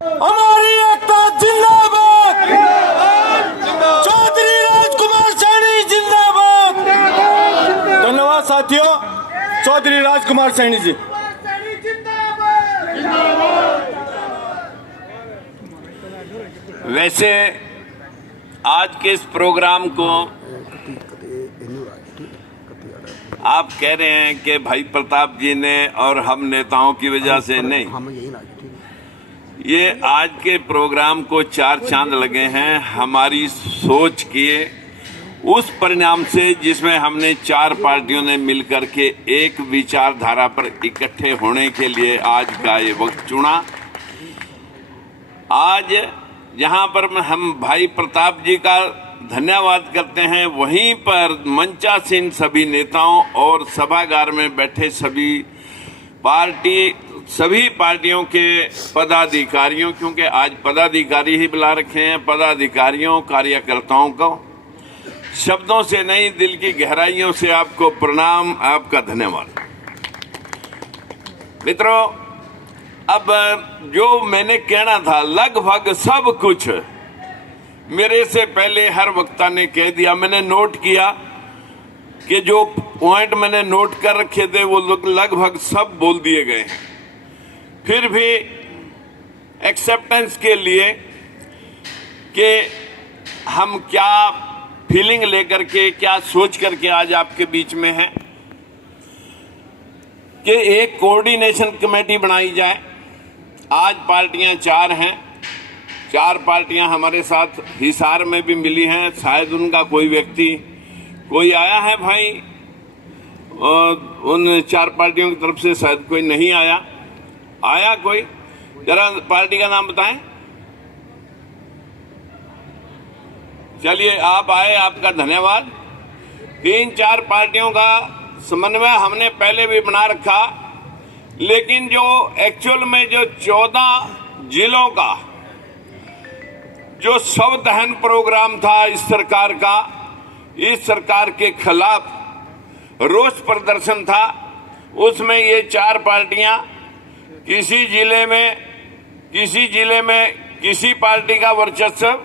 हमारी एकता जिंदाबाद, चौधरी राजकुमार सैनी जिंदाबाद। धन्यवाद साथियों, चौधरी राजकुमार सैनी जी। वैसे आज के इस प्रोग्राम को आप कह रहे हैं कि भाई प्रताप जी ने और हम नेताओं की वजह से नहीं, ये आज के प्रोग्राम को चार चांद लगे हैं हमारी सोच के उस परिणाम से, जिसमें हमने चार पार्टियों ने मिलकर के एक विचारधारा पर इकट्ठे होने के लिए आज का ये वक्त चुना। आज जहां पर हम भाई प्रताप जी का धन्यवाद करते हैं, वहीं पर मंचासीन सभी नेताओं और सभागार में बैठे सभी पार्टियों के पदाधिकारियों, क्योंकि आज पदाधिकारी ही बुला रखे हैं, पदाधिकारियों कार्यकर्ताओं को शब्दों से नहीं दिल की गहराइयों से आपको प्रणाम, आपका धन्यवाद। मित्रों, अब जो मैंने कहना था लगभग सब कुछ मेरे से पहले हर वक्ता ने कह दिया। मैंने नोट किया कि जो पॉइंट मैंने नोट कर रखे थे वो लगभग सब बोल दिए गए। फिर भी एक्सेप्टेंस के लिए कि हम क्या फीलिंग लेकर के, क्या सोच करके आज आपके बीच में हैं कि एक कोऑर्डिनेशन कमेटी बनाई जाए। आज पार्टियां चार हैं, चार पार्टियां हमारे साथ हिसार में भी मिली हैं। शायद उनका कोई व्यक्ति कोई आया है भाई, उन चार पार्टियों की तरफ से शायद कोई नहीं आया कोई, जरा पार्टी का नाम बताएं। चलिए आप आए, आपका धन्यवाद। तीन चार पार्टियों का समन्वय हमने पहले भी बना रखा, लेकिन जो एक्चुअल में जो 14 जिलों का जो शव दहन प्रोग्राम था इस सरकार का, इस सरकार के खिलाफ रोष प्रदर्शन था, उसमें ये चार पार्टियां किसी जिले में किसी पार्टी का वर्चस्व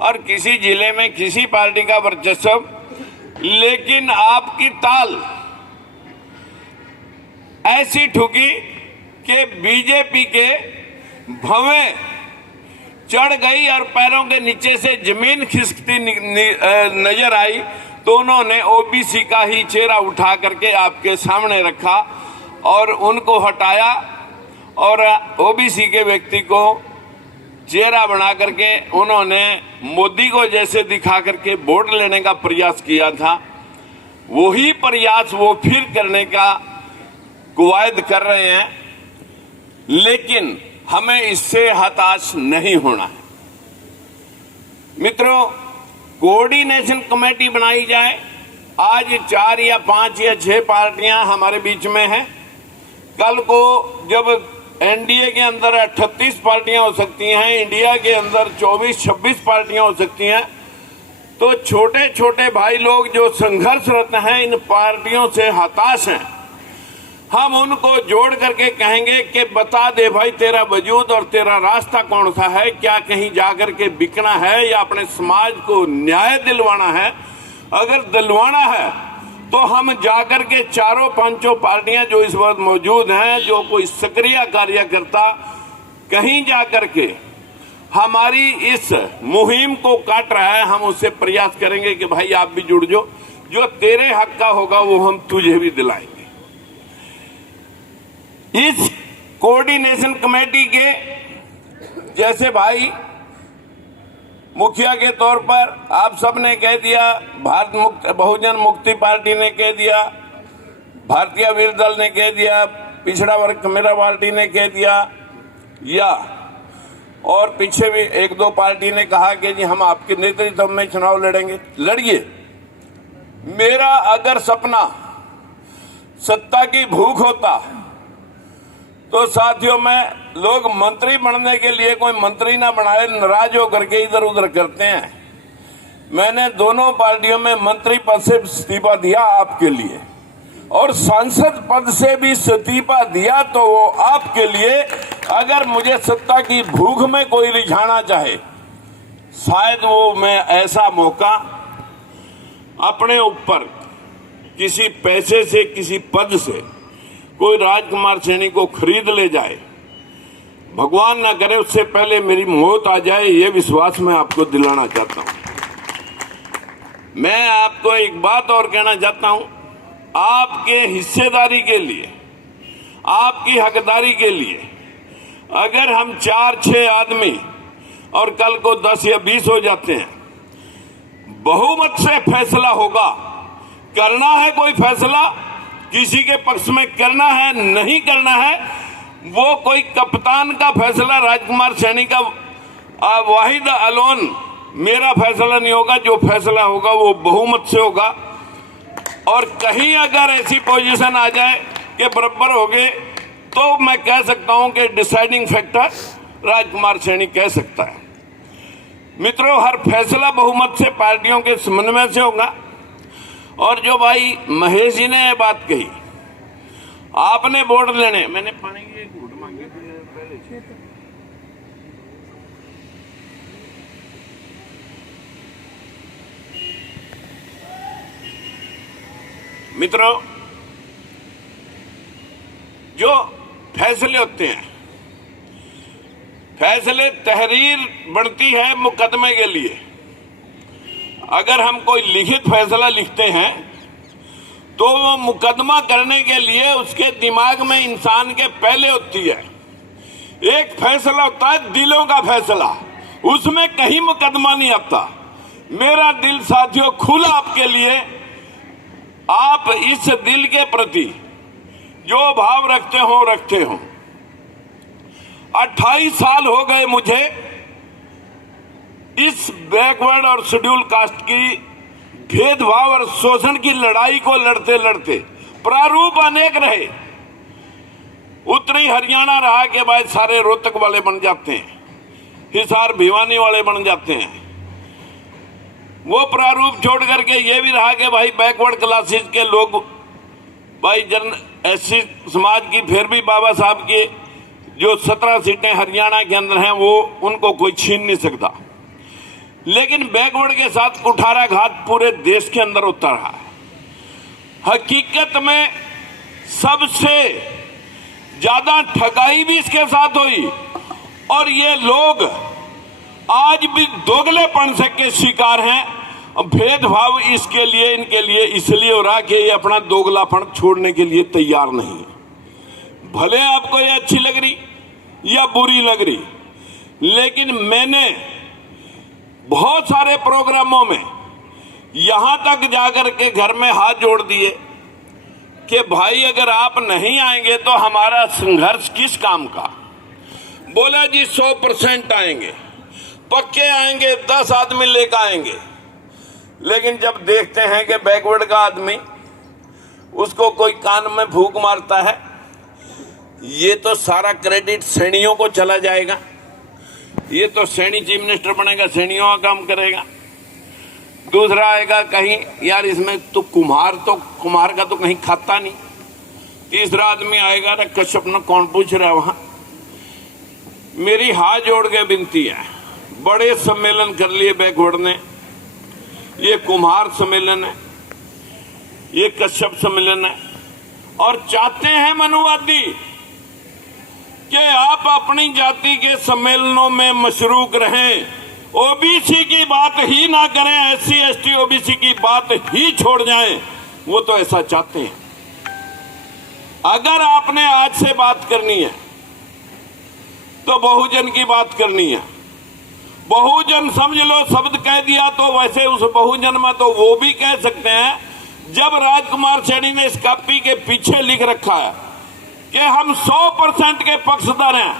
और किसी जिले में किसी पार्टी का वर्चस्व, लेकिन आपकी ताल ऐसी ठुकी कि बीजेपी के भवें चढ़ गई और पैरों के नीचे से जमीन खिसकती नजर आई, तो उन्होंने ओबीसी का ही चेहरा उठा करके आपके सामने रखा और उनको हटाया और ओबीसी के व्यक्ति को चेहरा बना करके उन्होंने मोदी को जैसे दिखा करके वोट लेने का प्रयास किया था। वही प्रयास वो फिर करने का कवायद कर रहे हैं, लेकिन हमें इससे हताश नहीं होना है। मित्रों, कोऑर्डिनेशन कमेटी बनाई जाए। आज 4 या 5 या 6 पार्टियां हमारे बीच में हैं। कल को जब एनडीए के अंदर 38 पार्टियां हो सकती हैं, इंडिया के अंदर 24-26 पार्टियां हो सकती हैं, तो छोटे छोटे भाई लोग जो संघर्षरत हैं, इन पार्टियों से हताश हैं, हम उनको जोड़ करके कहेंगे कि बता दे भाई तेरा वजूद और तेरा रास्ता कौन सा है। क्या कहीं जाकर के बिकना है या अपने समाज को न्याय दिलवाना है? अगर दिलवाना है तो हम जाकर के चारों पांचों पार्टियां जो इस वक्त मौजूद हैं, जो कोई सक्रिय कार्यकर्ता कहीं जाकर के हमारी इस मुहिम को काट रहा है, हम उससे प्रयास करेंगे कि भाई आप भी जुड़ जाओ, जो तेरे हक का होगा वो हम तुझे भी दिलाएंगे। इस कोऑर्डिनेशन कमेटी के जैसे भाई मुखिया के तौर पर आप सब ने कह दिया, बहुजन मुक्ति पार्टी ने कह दिया, भारतीय वीर दल ने कह दिया, पिछड़ा वर्ग कमेरा पार्टी ने कह दिया, या और पीछे भी 1-2 पार्टी ने कहा कि जी हम आपके नेतृत्व में चुनाव लड़ेंगे। लड़िए। मेरा अगर सपना सत्ता की भूख होता तो साथियों में लोग मंत्री बनने के लिए कोई मंत्री ना बनाए, नाराज होकर के इधर उधर करते हैं। मैंने दोनों पार्टियों में मंत्री पद से इस्तीफा दिया आपके लिए, और सांसद पद से भी इस्तीफा दिया तो वो आपके लिए, अगर मुझे सत्ता की भूख में कोई रिझाना चाहे, शायद वो मैं ऐसा मौका अपने ऊपर किसी पैसे से, किसी पद से कोई राजकुमार सैनी को खरीद ले जाए, भगवान ना करे उससे पहले मेरी मौत आ जाए, ये विश्वास मैं आपको दिलाना चाहता हूं। मैं आपको एक बात और कहना चाहता हूं, आपके हिस्सेदारी के लिए, आपकी हकदारी के लिए अगर हम 4-6 आदमी और कल को 10 या 20 हो जाते हैं, बहुमत से फैसला होगा। करना है कोई फैसला, किसी के पक्ष में करना है, नहीं करना है, वो कोई कप्तान का फैसला, राजकुमार सैनी का वाहिद अलोन मेरा फैसला नहीं होगा। जो फैसला होगा वो बहुमत से होगा। और कहीं अगर ऐसी पोजीशन आ जाए कि बराबर हो गए, तो मैं कह सकता हूं कि डिसाइडिंग फैक्टर राजकुमार सैनी कह सकता है। मित्रों, हर फैसला बहुमत से, पार्टियों के समन्वय से होगा। और जो भाई महेश जी ने ये बात कही, आपने वोट लेने, मैंने पानी की एक घूंट मांगी थी पहले से। मित्रों, जो फैसले होते हैं, फैसले तहरीर बनती है मुकदमे के लिए। अगर हम कोई लिखित फैसला लिखते हैं तो वो मुकदमा करने के लिए उसके दिमाग में इंसान के पहले होती है। एक फैसला होता है दिलों का फैसला, उसमें कहीं मुकदमा नहीं आता। मेरा दिल साथियों खुला आपके लिए। आप इस दिल के प्रति जो भाव रखते हो। 28 साल हो गए मुझे इस बैकवर्ड और शेड्यूल कास्ट की भेदभाव और शोषण की लड़ाई को लड़ते लड़ते। प्रारूप अनेक रहे। उत्तरी हरियाणा रहा के बाद सारे रोहतक वाले बन जाते हैं, हिसार भिवानी वाले बन जाते हैं। वो प्रारूप छोड़ करके ये भी रहा कि भाई बैकवर्ड क्लासेस के लोग, भाई एससी समाज की, फिर भी बाबा साहब की जो 17 सीटें हरियाणा के अंदर हैं, वो उनको कोई छीन नहीं सकता। लेकिन बैकवर्ड के साथ कुठाराघात पूरे देश के अंदर होता रहा। हकीकत में सबसे ज्यादा ठगाई भी इसके साथ हुई। और ये लोग आज भी दोगलेपन से के शिकार हैं। भेदभाव इसके लिए, इनके लिए इसलिए हो रहा कि ये अपना दोगलापन छोड़ने के लिए तैयार नहीं है। भले आपको ये अच्छी लग रही या बुरी लग रही, लेकिन मैंने बहुत सारे प्रोग्रामों में यहां तक जाकर के घर में हाथ जोड़ दिए कि भाई अगर आप नहीं आएंगे तो हमारा संघर्ष किस काम का। बोला जी 100% आएंगे, पक्के आएंगे, 10 आदमी लेकर आएंगे। लेकिन जब देखते हैं कि बैकवर्ड का आदमी, उसको कोई कान में फूंक मारता है, ये तो सारा क्रेडिट सैनियों को चला जाएगा। ये तो सैनी चीफ मिनिस्टर बनेगा, सैनियों का काम करेगा। दूसरा आएगा कहीं यार इसमें तो कुम्हार का तो कहीं खाता नहीं। तीसरा आदमी आएगा ना कश्यप न कौन पूछ रहा है वहां। मेरी हाथ जोड़ के विनती है, बड़े सम्मेलन कर लिए बैकवर्ड ने। ये कुम्हार सम्मेलन है, ये कश्यप सम्मेलन है। और चाहते हैं मनुवादी कि आप अपनी जाति के सम्मेलनों में मशरूक रहें, ओबीसी की बात ही ना करें, एससी एसटी ओबीसी की बात ही छोड़ जाएं। वो तो ऐसा चाहते हैं। अगर आपने आज से बात करनी है तो बहुजन की बात करनी है। बहुजन समझ लो शब्द कह दिया तो वैसे उस बहुजन में तो वो भी कह सकते हैं। जब राजकुमार सैनी ने इस कॉपी के पीछे लिख रखा है कि हम 100% के पक्षधर हैं,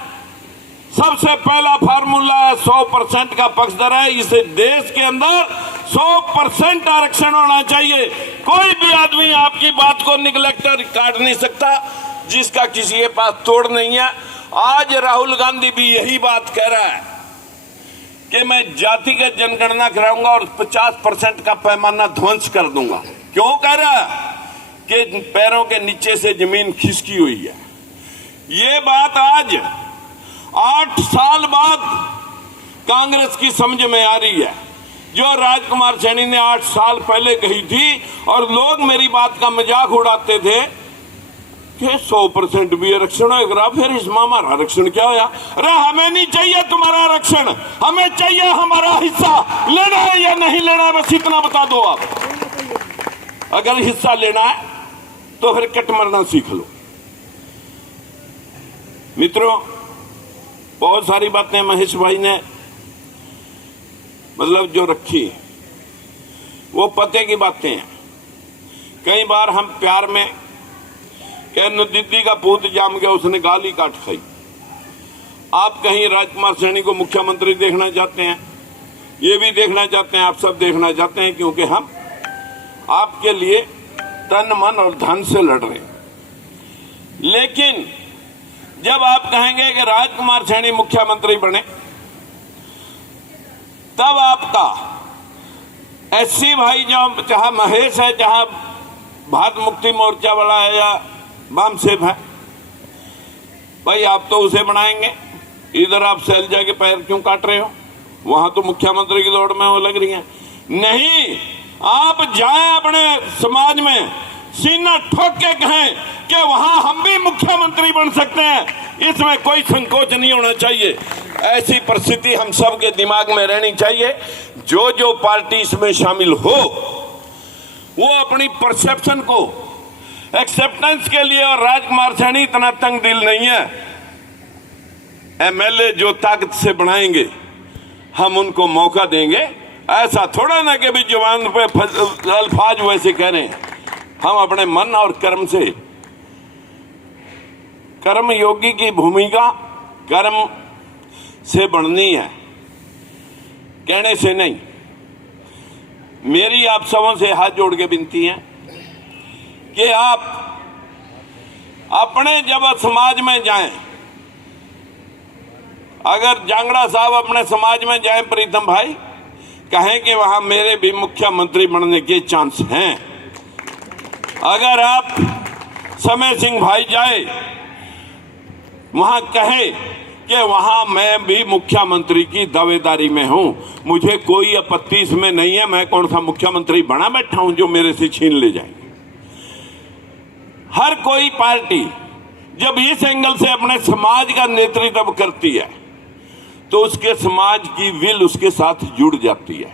सबसे पहला फार्मूला है 100% का पक्षधर है। इस देश के अंदर 100% आरक्षण होना चाहिए। कोई भी आदमी आपकी बात को निगलेक्ट काट नहीं सकता जिसका किसी के पास तोड़ नहीं है। आज राहुल गांधी भी यही बात कह रहा है कि मैं जातिगत जनगणना कराऊंगा और 50% का पैमाना ध्वंस कर दूंगा। क्यों कह रहा है? के पैरों के नीचे से जमीन खिसकी हुई है। ये बात आज 8 साल बाद कांग्रेस की समझ में आ रही है, जो राजकुमार सैनी ने 8 साल पहले कही थी। और लोग मेरी बात का मजाक उड़ाते थे कि 100% भी आरक्षण होगा, फिर इसमें हमारा आरक्षण क्या होया? अरे हमें नहीं चाहिए तुम्हारा आरक्षण, हमें चाहिए हमारा हिस्सा। लेना है या नहीं लेना है, बस इतना बता दो आप। अगर हिस्सा लेना है तो फिर कट मरना सीख लो। मित्रों, बहुत सारी बातें महेश भाई ने मतलब जो रखी है वो पते की बातें हैं। कई बार हम प्यार में कह दीदी का पूत जाम गया, उसने गाली काट खाई। आप कहीं राजकुमार सैनी को मुख्यमंत्री देखना चाहते हैं, ये भी देखना चाहते हैं, आप सब देखना चाहते हैं, क्योंकि हम आपके लिए तन मन और धन से लड़ रहे हैं। लेकिन जब आप कहेंगे कि राजकुमार सैनी मुख्यमंत्री बने, तब आपका एससी भाई जो चाहे महेश है, चाहे भारत मुक्ति मोर्चा वाला है या बाम सेब है, भाई आप तो उसे बनाएंगे। इधर आप शैलजा के पैर क्यों काट रहे हो? वहां तो मुख्यमंत्री की दौड़ में वो लग रही है। नहीं, आप जाएं अपने समाज में, सीना ठोक के कहें कि वहां हम भी मुख्यमंत्री बन सकते हैं। इसमें कोई संकोच नहीं होना चाहिए। ऐसी परिस्थिति हम सब के दिमाग में रहनी चाहिए। जो जो पार्टी इसमें शामिल हो वो अपनी परसेप्शन को एक्सेप्टेंस के लिए, और राजकुमार सैनी इतना तंग दिल नहीं है। एमएलए जो ताकत से बनाएंगे हम उनको मौका देंगे। ऐसा थोड़ा ना कि भी जुबान पे अल्फाज वैसे कह रहे हैं। हम अपने मन और कर्म से, कर्म योगी की भूमिका कर्म से बढ़नी है, कहने से नहीं। मेरी आप सबों से हाथ जोड़ के विनती है कि आप अपने जब समाज में जाएं, अगर जांगड़ा साहब अपने समाज में जाएं प्रीतम भाई, कहें कि वहां मेरे भी मुख्यमंत्री बनने के चांस हैं। अगर आप समय सिंह भाई जाए, वहां कहे कि वहां मैं भी मुख्यमंत्री की दावेदारी में हूं, मुझे कोई आपत्ति इसमें नहीं है। मैं कौन सा मुख्यमंत्री बना बैठा हूं जो मेरे से छीन ले जाएंगे। हर कोई पार्टी जब इस एंगल से अपने समाज का नेतृत्व करती है तो उसके समाज की विल उसके साथ जुड़ जाती है।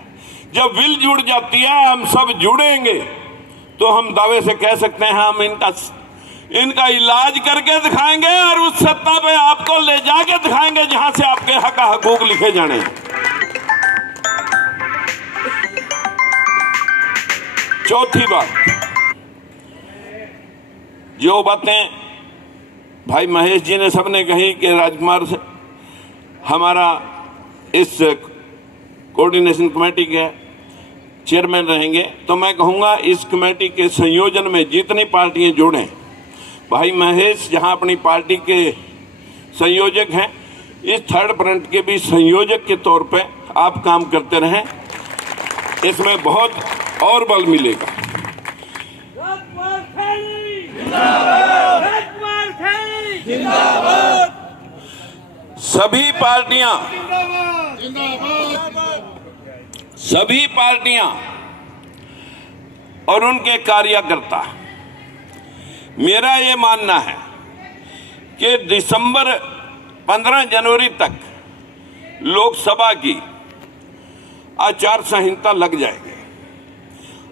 जब विल जुड़ जाती है, हम सब जुड़ेंगे, तो हम दावे से कह सकते हैं हम इनका इलाज करके दिखाएंगे और उस सत्ता पे आपको ले जाके दिखाएंगे जहां से आपके हक हकूक लिखे जाने। चौथी बात, जो बातें भाई महेश जी ने सबने कही कि राजकुमार से हमारा इस कोऑर्डिनेशन कमेटी के चेयरमैन रहेंगे, तो मैं कहूंगा इस कमेटी के संयोजन में जितनी पार्टियां जुड़े, भाई महेश जहां अपनी पार्टी के संयोजक हैं, इस थर्ड फ्रंट के भी संयोजक के तौर पे आप काम करते रहें। इसमें बहुत और बल मिलेगा। सभी पार्टियां और उनके कार्यकर्ता, मेरा ये मानना है कि दिसंबर 15 जनवरी तक लोकसभा की आचार संहिता लग जाएगी।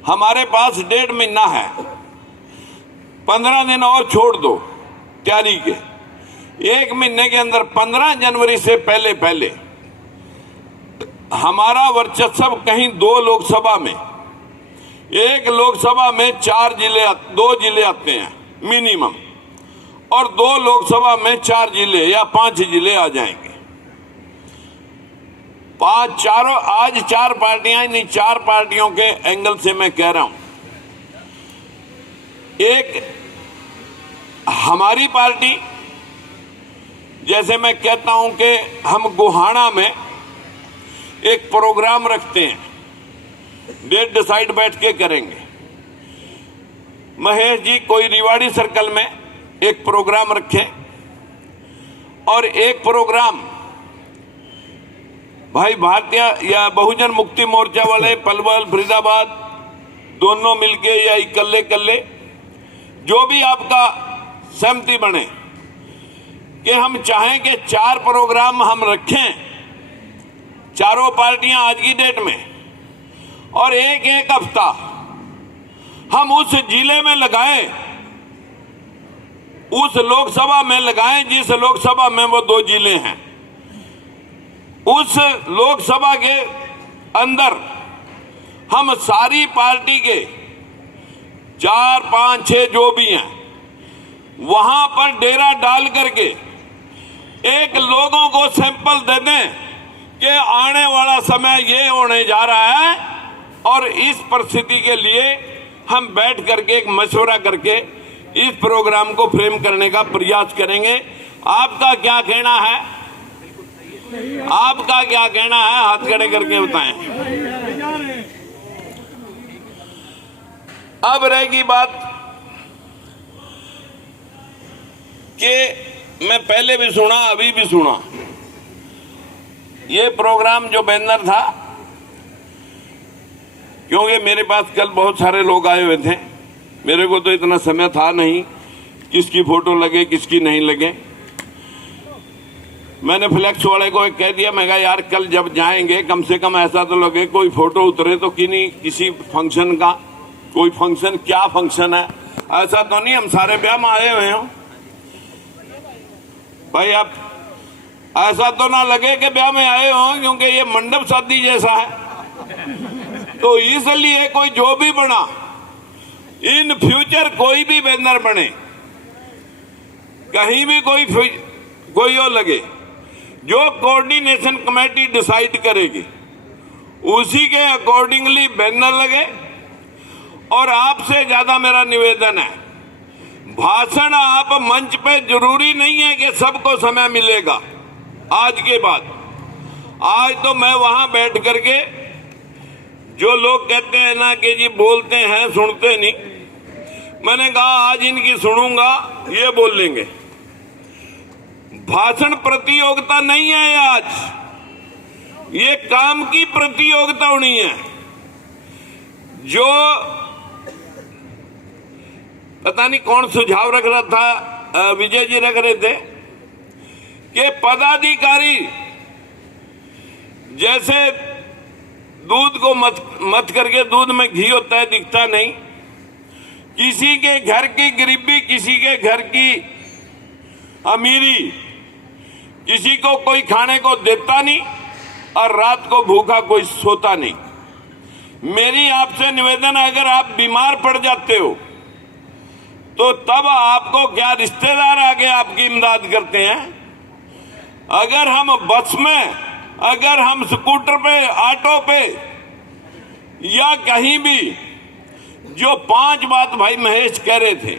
हमारे पास 1.5 महीना है, 15 दिन और छोड़ दो तैयारी के। 1 महीने के अंदर 15 जनवरी से पहले हमारा वर्चस्व कहीं 2 लोकसभा में, एक लोकसभा में 2 जिले आते हैं मिनिमम, और 2 लोकसभा में 4 जिले या 5 जिले आ जाएंगे। आज 4 पार्टियां, इन 4 पार्टियों के एंगल से मैं कह रहा हूं। एक हमारी पार्टी, जैसे मैं कहता हूं कि हम गोहाना में एक प्रोग्राम रखते हैं, डेट डिसाइड बैठ के करेंगे। महेश जी कोई रिवाड़ी सर्कल में एक प्रोग्राम रखें और एक प्रोग्राम भाई भारतीय या बहुजन मुक्ति मोर्चा वाले पलवल फरीदाबाद दोनों मिलके या इकल्ले कल्ले जो भी आपका सहमति बने कि हम चाहें कि 4 प्रोग्राम हम रखें, चारों पार्टियां आज की डेट में, और एक एक हफ्ता हम उस जिले में लगाएं, उस लोकसभा में लगाएं जिस लोकसभा में वो 2 जिले हैं। उस लोकसभा के अंदर हम सारी पार्टी के 4, 5, 6 जो भी हैं वहां पर डेरा डाल करके एक लोगों को सैंपल दे दें कि आने वाला समय ये होने जा रहा है और इस परिस्थिति के लिए हम बैठ करके एक मशवरा करके इस प्रोग्राम को फ्रेम करने का प्रयास करेंगे। आपका क्या कहना है? आपका क्या कहना है? हाथ खड़े करके बताएं। अब रहेगी बात कि मैं पहले भी सुना, अभी भी सुना, ये प्रोग्राम जो बैनर था, क्योंकि मेरे पास कल बहुत सारे लोग आए हुए थे, मेरे को तो इतना समय था नहीं किसकी फोटो लगे किसकी नहीं लगे। मैंने फ्लैक्स वाले को कह दिया, मैं कहा यार कल जब जाएंगे कम से कम ऐसा तो लगे कोई फोटो उतरे तो कि नहीं किसी फंक्शन का, कोई फंक्शन, क्या फंक्शन है, ऐसा तो नहीं हम सारे ब्याह में आए हुए हों भाई। आप ऐसा तो ना लगे कि ब्याह में आए हों, क्योंकि ये मंडप शादी जैसा है। तो इसलिए कोई जो भी बना, इन फ्यूचर कोई भी बैनर बने, कहीं भी कोई और लगे, जो कोऑर्डिनेशन कमेटी डिसाइड करेगी उसी के अकॉर्डिंगली बैनर लगे। और आपसे ज्यादा मेरा निवेदन है, भाषण आप मंच पे जरूरी नहीं है कि सबको समय मिलेगा। आज के बाद, आज तो मैं वहां बैठ करके, जो लोग कहते हैं ना कि जी बोलते हैं सुनते नहीं, मैंने कहा आज इनकी सुनूंगा, ये बोल लेंगे। भाषण प्रतियोगिता नहीं है आज, ये काम की प्रतियोगिता होनी है। जो पता नहीं कौन सुझाव रख रहा था, विजय जी रख रहे थे कि पदाधिकारी जैसे दूध को मत करके दूध में घी होता है, दिखता नहीं, किसी के घर की गरीबी, किसी के घर की अमीरी, किसी को कोई खाने को देता नहीं और रात को भूखा कोई सोता नहीं। मेरी आपसे निवेदन है, अगर आप बीमार पड़ जाते हो तो तब आपको क्या रिश्तेदार आके आपकी इमदाद करते हैं? अगर हम बस में, अगर हम स्कूटर पे, ऑटो पे या कहीं भी, जो 5 बात भाई महेश कह रहे थे,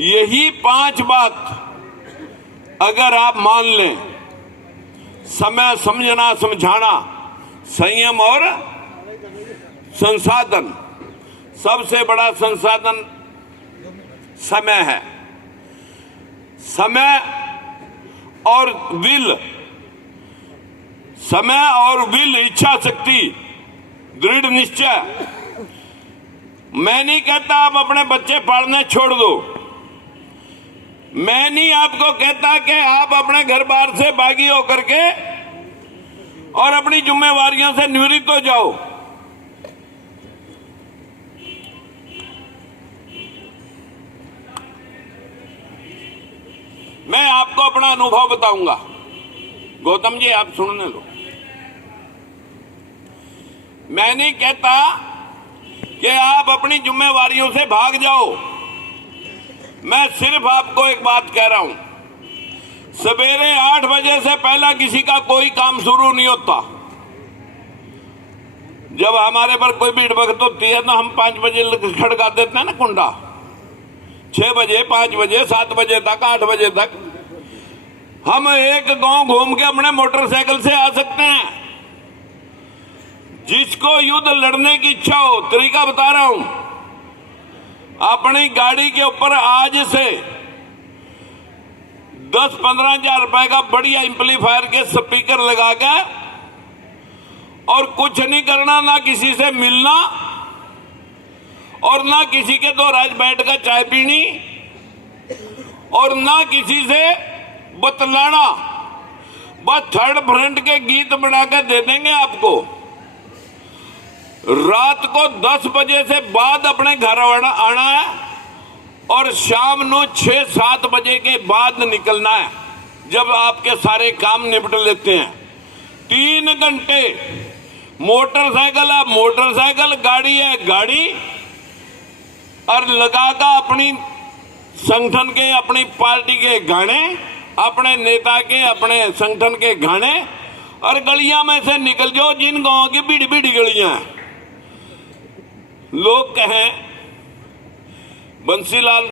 यही 5 बात अगर आप मान लें, समय, समझना, समझाना, संयम और संसाधन, सबसे बड़ा संसाधन समय है। समय और विल, समय और विल, इच्छा शक्ति, दृढ़ निश्चय। मैं नहीं कहता आप अपने बच्चे पढ़ने छोड़ दो, मैं नहीं आपको कहता कि आप अपने घर बार से बागी होकर के और अपनी जिम्मेवारियों से निवृत्त हो जाओ। मैं आपको अपना अनुभव बताऊंगा। गौतम जी आप सुनने लो। मैं नहीं कहता कि आप अपनी जिम्मेवारियों से भाग जाओ, मैं सिर्फ आपको एक बात कह रहा हूं, सवेरे 8 बजे से पहला किसी का कोई काम शुरू नहीं होता। जब हमारे पर कोई भीड़ भगत होती है तो हम 5 बजे खड़का देते हैं ना कुंडा, 6 बजे, 5 बजे, 7 बजे तक, 8 बजे तक हम एक गांव घूम के अपने मोटरसाइकिल से आ सकते हैं। जिसको युद्ध लड़ने की इच्छा हो, तरीका बता रहा हूं, अपनी गाड़ी के ऊपर आज से 10-15 हजार रुपए का बढ़िया एम्पलीफायर के स्पीकर लगा के और कुछ नहीं करना, ना किसी से मिलना और ना किसी के दो राज बैठ कर चाय पीनी और ना किसी से बतलाना। बस थर्ड फ्रंट के गीत बनाकर दे देंगे आपको। रात को 10 बजे से बाद अपने घर आना है और शाम को 6-7 बजे के बाद निकलना है, जब आपके सारे काम निपट लेते हैं। 3 घंटे मोटरसाइकिल है मोटरसाइकिल, गाड़ी है गाड़ी, और लगाकर अपनी संगठन के, अपनी पार्टी के गाने, अपने नेता के, अपने संगठन के गाने, और गलियां में से निकल जाओ जिन गांवों की बीड़ी बीड़ी गलियां हैं। लोग कहें बंसीलाल